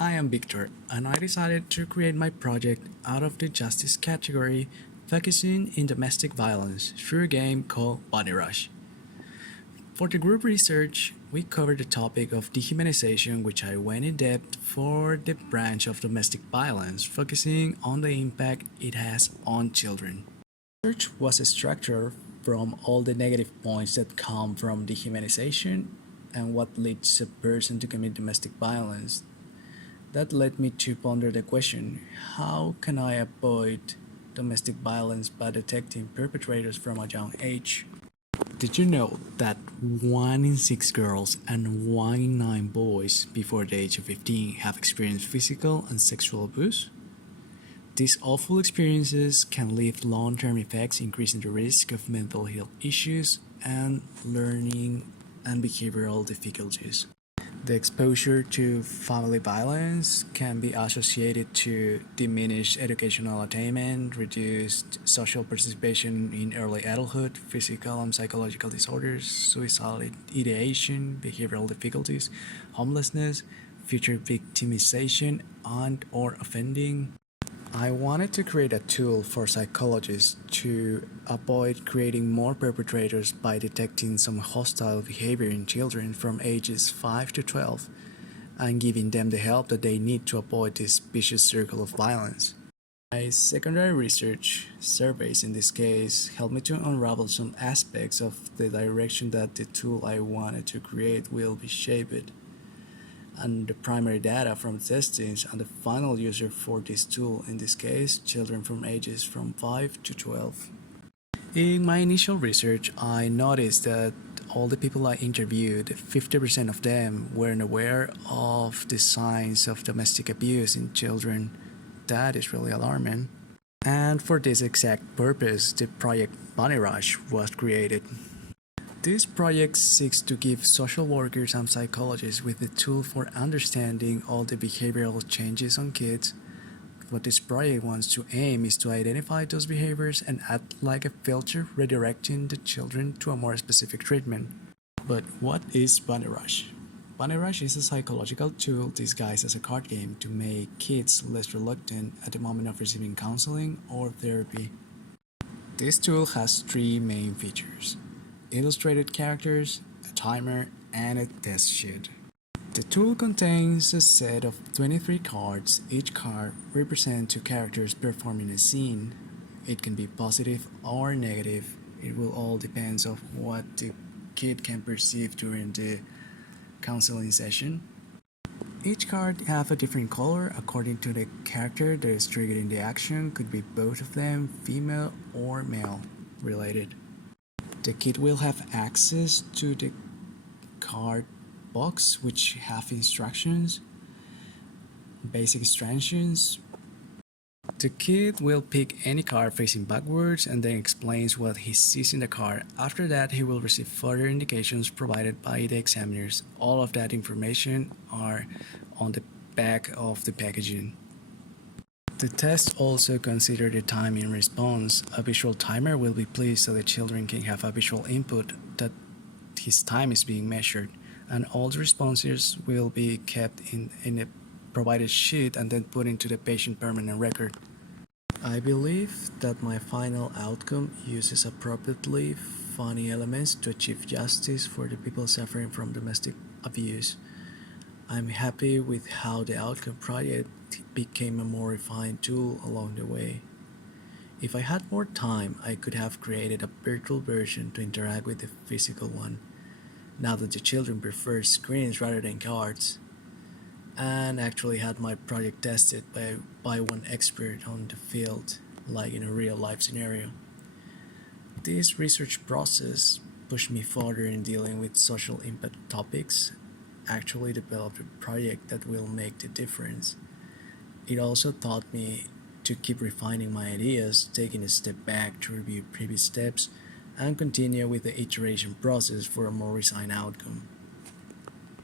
I am Victor, and I decided to create my project out of the justice category, focusing in domestic violence through a game called Body Rush. For the group research, we covered the topic of dehumanization, which I went in depth for the branch of domestic violence, focusing on the impact it has on children. Research was structured from all the negative points that come from dehumanization and what leads a person to commit domestic violence. That led me to ponder the question, how can I avoid domestic violence by detecting perpetrators from a young age? Did you know that 1 in 6 girls and 1 in 9 boys before the age of 15 have experienced physical and sexual abuse? These awful experiences can leave long-term effects, increasing the risk of mental health issues and learning and behavioral difficulties. The exposure to family violence can be associated to diminished educational attainment, reduced social participation in early adulthood, physical and psychological disorders, suicidal ideation, behavioral difficulties, homelessness, future victimization, and/or offending. I wanted to create a tool for psychologists to avoid creating more perpetrators by detecting some hostile behavior in children from ages 5 to 12 and giving them the help that they need to avoid this vicious circle of violence. My secondary research surveys in this case helped me to unravel some aspects of the direction that the tool I wanted to create will be shaped, and the primary data from testings and the final user for this tool, in this case children from ages from 5 to 12. In my initial research, I noticed that all the people I interviewed, 50% of them weren't aware of the signs of domestic abuse in children. That is really alarming. And for this exact purpose, the project Bunny Rush was created. This project seeks to give social workers and psychologists with a tool for understanding all the behavioral changes on kids. What this project wants to aim is to identify those behaviors and act like a filter, redirecting the children to a more specific treatment. But what is Bunny Rush? Bunny Rush is a psychological tool disguised as a card game to make kids less reluctant at the moment of receiving counseling or therapy. This tool has 3 main features: illustrated characters, a timer, and a test sheet. The tool contains a set of 23 cards. Each card represents 2 characters performing a scene. It can be positive or negative. It will all depend on what the kid can perceive during the counseling session. Each card have a different color according to the character that is triggering the action. Could be both of them, female or male related. The kid will have access to the card box, which have instructions, basic instructions. The kid will pick any card facing backwards and then explains what he sees in the card. After that, he will receive further indications provided by the examiners. All of that information are on the back of the packaging. The test also consider the time in response. A visual timer will be placed so the children can have a visual input that his time is being measured, and all the responses will be kept in a provided sheet and then put into the patient permanent record. I believe that my final outcome uses appropriately funny elements to achieve justice for the people suffering from domestic abuse. I'm happy with how the outcome project became a more refined tool along the way. If I had more time, I could have created a virtual version to interact with the physical one, now that the children prefer screens rather than cards, and actually had my project tested by one expert on the field, like in a real life scenario. This research process pushed me further in dealing with social impact topics, actually developed a project that will make the difference. It also taught me to keep refining my ideas, taking a step back to review previous steps, and continue with the iteration process for a more refined outcome.